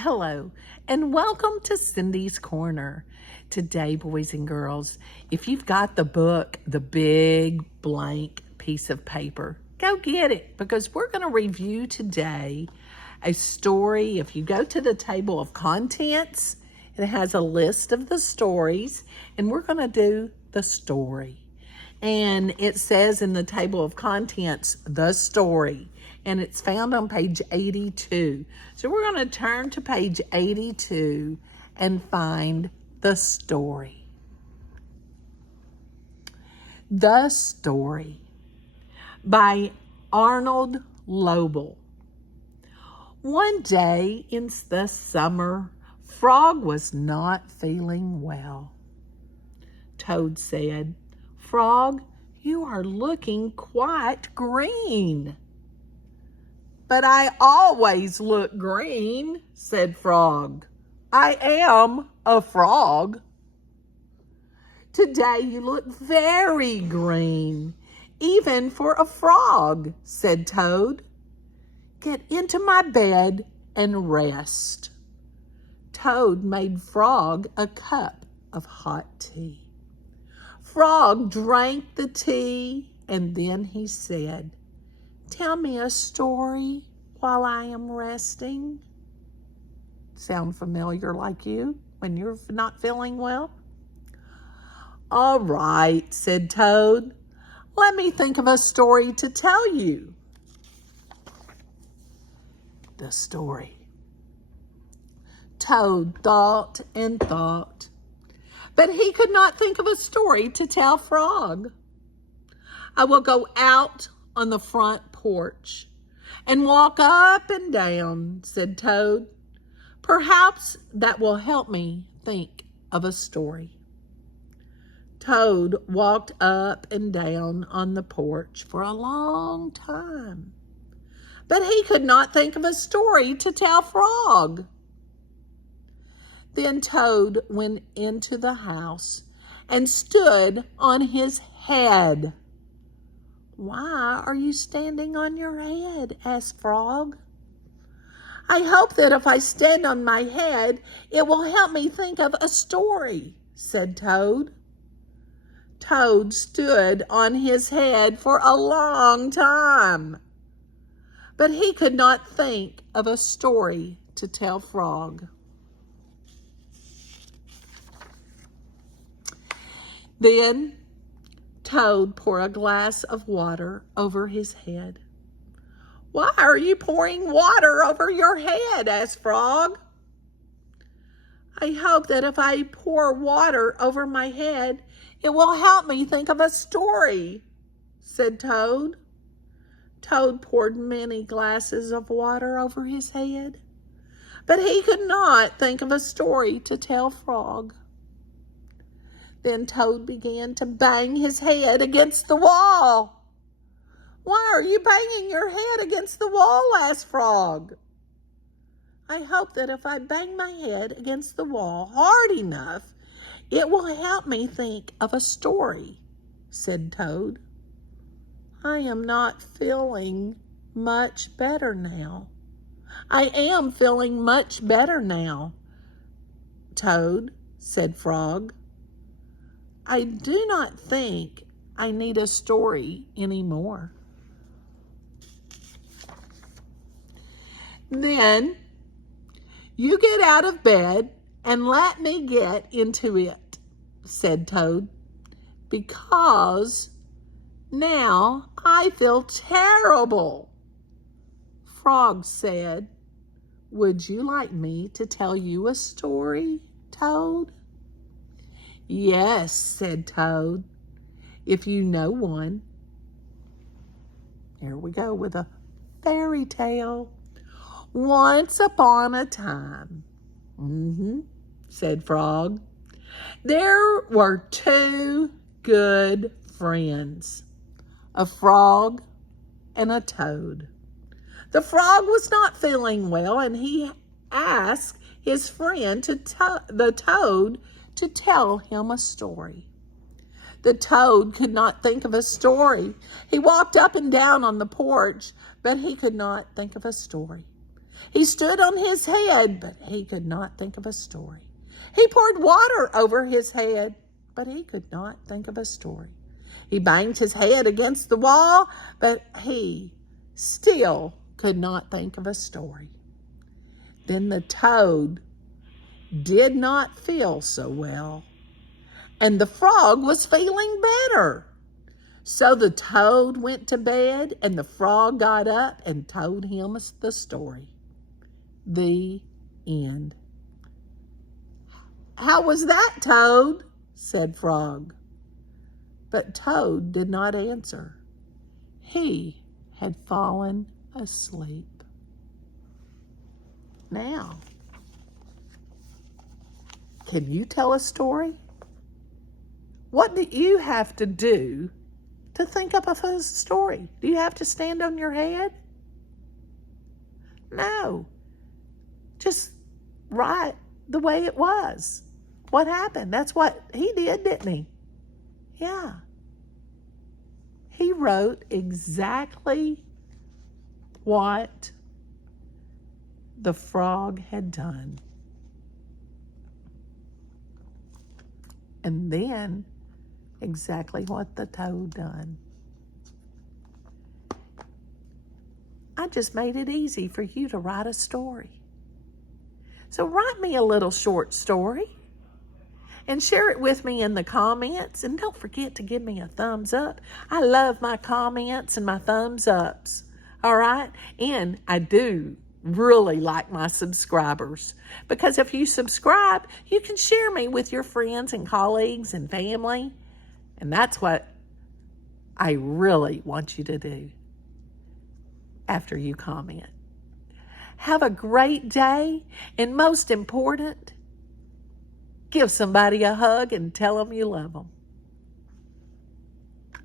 Hello, and welcome to Cindy's Corner. Today, boys and girls, if you've got the book, the big blank piece of paper, go get it because we're going to review today a story. If you go to the table of contents, it has a list of the stories, and we're going to do the story. And it says in the table of contents, the story, and it's found on page 82. So we're going to turn to page 82 and find the story. The Story by Arnold Lobel. One day in the summer, Frog was not feeling well. Toad said, "Frog, you are looking quite green." "But I always look green," said Frog. "I am a frog." "Today you look very green, even for a frog," said Toad. "Get into my bed and rest." Toad made Frog a cup of hot tea. Frog drank the tea, and then he said, "Tell me a story while I am resting." Sound familiar like you when you're not feeling well? "All right," said Toad. "Let me think of a story to tell you." The story. Toad thought and thought, but he could not think of a story to tell Frog. "I will go out on the front porch and walk up and down," said Toad. "Perhaps that will help me think of a story." Toad walked up and down on the porch for a long time, but he could not think of a story to tell Frog. Then Toad went into the house and stood on his head. "Why are you standing on your head?" asked Frog. "I hope that if I stand on my head, it will help me think of a story," said Toad. Toad stood on his head for a long time, but he could not think of a story to tell Frog. Then Toad poured a glass of water over his head. "Why are you pouring water over your head?" asked Frog. "I hope that if I pour water over my head, it will help me think of a story," said Toad. Toad poured many glasses of water over his head, but he could not think of a story to tell Frog. Then Toad began to bang his head against the wall. "Why are you banging your head against the wall?" asked Frog. "I hope that if I bang my head against the wall hard enough, it will help me think of a story," said Toad. "I am not feeling much better now." "I am feeling much better now, Toad," said Frog. "I do not think I need a story anymore." "Then you get out of bed and let me get into it," said Toad, "because now I feel terrible." Frog said, "Would you like me to tell you a story, Toad?" "Yes," said Toad, "if you know one." Here we go with a fairy tale. "Once upon a time," said Frog, "there were two good friends, a frog and a toad. The frog was not feeling well, and he asked his friend the toad to tell him a story. The toad could not think of a story. He walked up and down on the porch, but he could not think of a story. He stood on his head, but he could not think of a story. He poured water over his head, but he could not think of a story. He banged his head against the wall, but he still could not think of a story. Then the toad did not feel so well, and the frog was feeling better. So the toad went to bed, and the frog got up and told him the story. The end. "How was that, Toad?" said Frog. But Toad did not answer. He had fallen asleep. Now, can you tell a story? What do you have to do to think up a story? Do you have to stand on your head? No. Just write the way it was. What happened? That's what he did, didn't he? Yeah. He wrote exactly what the frog had done. And then exactly what the toad done. I just made it easy for you to write a story. So write me a little short story and share it with me in the comments. And don't forget to give me a thumbs up. I love my comments and my thumbs ups. All right? And I do really like my subscribers, because if you subscribe, you can share me with your friends and colleagues and family. And that's what I really want you to do after you comment. Have a great day, and most important, give somebody a hug and tell them you love them.